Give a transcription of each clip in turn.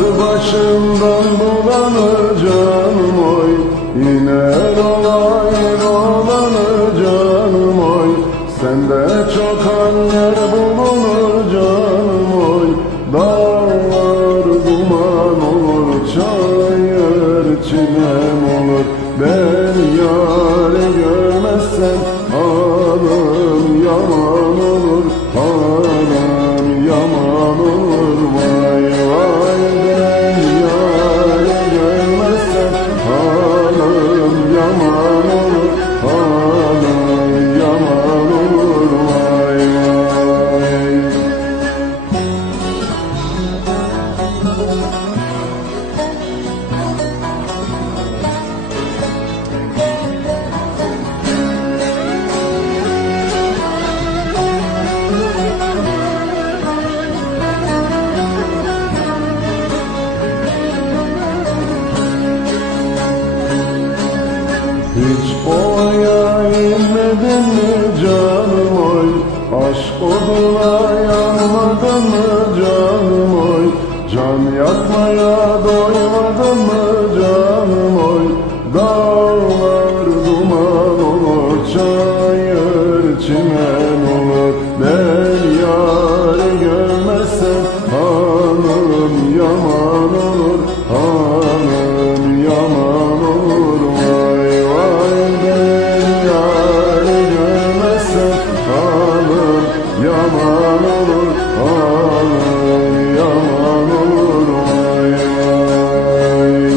başımdan dolanır canım oy, iner olayır olanır canım oy. Sende çok haller bulunur canım oy, dağlar duman olur, çayır çimen olur. Ben yâri görmezsem halim yaman olur, halim yaman olur. Vay vay, ben yâri görmezsem halim yaman olur, halim yaman olur. Vay vay. Hiç ovaya inmedin mi canım oy, aşk oduna yanmadın mı canım oy. Can yakmaya doymadın mı canım oy, dağlar duman olur, çayır çimen olur. Ben yâri görmezsem hanım yaman olur, hanım yaman olur. Vay vay, ben yâri görmezsem hanım yaman olur, hanım yaman olur. Vay vay.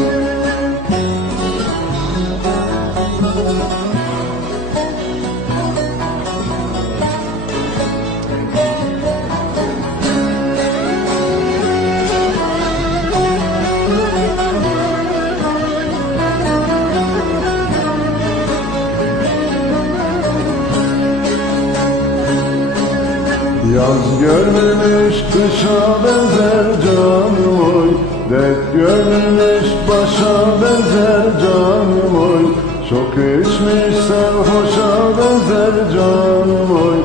Yaz görmemiş kışa benzer canım oy, dert görmemiş başa benzer canım oy. Çok içmiş sarhoşa benzer canım oy,